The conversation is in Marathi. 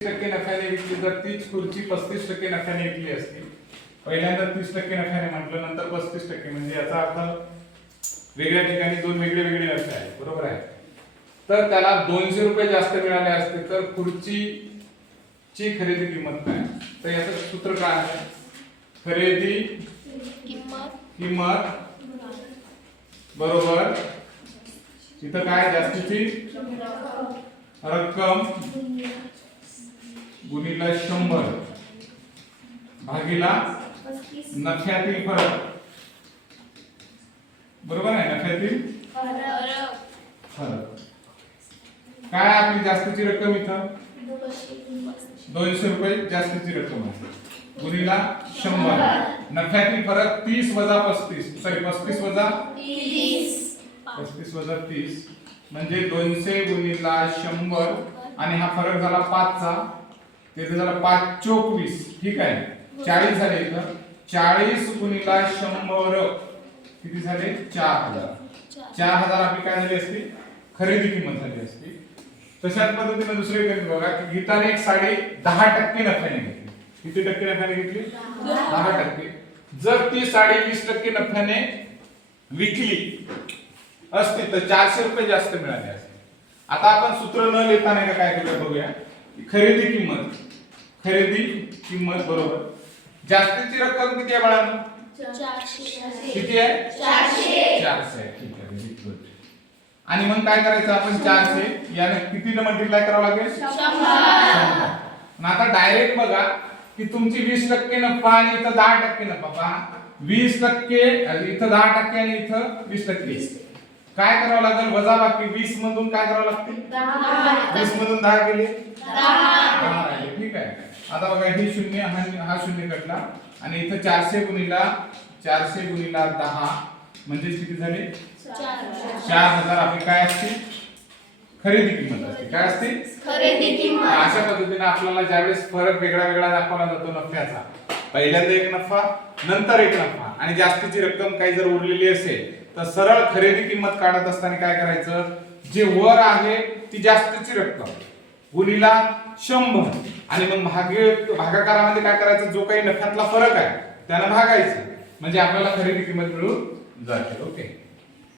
टक्के नफ्याने विकली तर तीच खुर्ची पस्तीस टक्के नफ्याने विकली असती. पहिल्यांदा तीस टक्के नफ्याने म्हटलं नंतर पस्तीस टक्के. म्हणजे याचा अर्थ वेगळ्या ठिकाणी दोन वेगळे वेगळे नफे आहेत बरोबर आहे? तर त्याला दोनशे रुपये जास्त मिळाले असते तर खुर्चीची खरेदी किंमत काय? तर याचं सूत्र काय आहे? खरेदी किंमत. किंमत. बरोबर. इथं काय जास्तीची रक्कम. गुणिला शंभर. भागीला नफ्यातील फरक. बरोबर आहे नफ्यातील? फरक. काय आपली जास्तीची रक्कम इथं? दोनशे रुपये जास्तीची रक्कम आहे. गुणिला शंभर. नफ्यातील फरक तीस वजा पस्तीस. सॉरी पस्तीस वजा तीस. पस्तीस वजा तीस. म्हणजे दोनशे गुणिला शंभर. आणि हा फरक झाला पाचचा. तिथे झाला पाच चोक वीस ठीक आहे? चाळीस झाले इथं. चाळीस गुणिला शंभर. किती झाले? चार हजार. चार हजार आपली काय झाली असती? खरेदी किंमत झाली असती. तशाच पद्धतीने दुसरे गणित बघा की गीताने एक साडी दहा टक्के नफ्याने घेतली. किती टक्के नफ्याने घेतली? दहा टक्के. जर ती साडी वीस टक्के नफ्याने विकली असती तर चारशे रुपये जास्त मिळाले असते. आता आपण सूत्र न लिहिताना काय केलं बघूया? खरेदी किंमत. खरेदी किंमत बरोबर. जास्तीची रक्कम किती आहे बाळांनो? किती आहे? चारशे. ठीक आहे. आणि मग काय करायचं आपण चारशे? याने कितीने मल्टिप्लाय करावं लागेल? आता डायरेक्ट बघा की तुमची वीस टक्के नफा आणि इथं दहा टक्के नफा. पहा. वीस टक्के आणि इथं दहा टक्के आणि इथं वीस टक्के. काय करावं लागेल? वजा बाकी वीस मधून काय करावं लागतील? दहा. वीस मधून दहा गेले. ठीक आहे. आता बघा ही शून्य हा हा शून्य कटला. आणि इथं चारशे गुणिला चारशे गुणिला दहा. म्हणजे किती झाले? चार चार हजार. आपली काय असते? खरेदी किंमत असते. काय असते? खरेदी किंमत. अशा पद्धतीने आपल्याला ज्यावेळेस फरक वेगळा वेगळा दाखवला जातो नफ्याचा पहिल्यांदा एक नफा नंतर एक नफा. आणि जास्तीची रक्कम काही जर उरलेली असेल तर सरळ खरेदी किंमत काढत असताना काय करायचं? जे वर आहे ती जास्तीची रक्कम. गुणीला शंभर. आणि मग भागे भागाकारामध्ये काय करायचं? जो काही नफ्यातला फरक आहे त्याला भागायचं. म्हणजे आपल्याला खरेदी किंमत मिळून जाते ओके.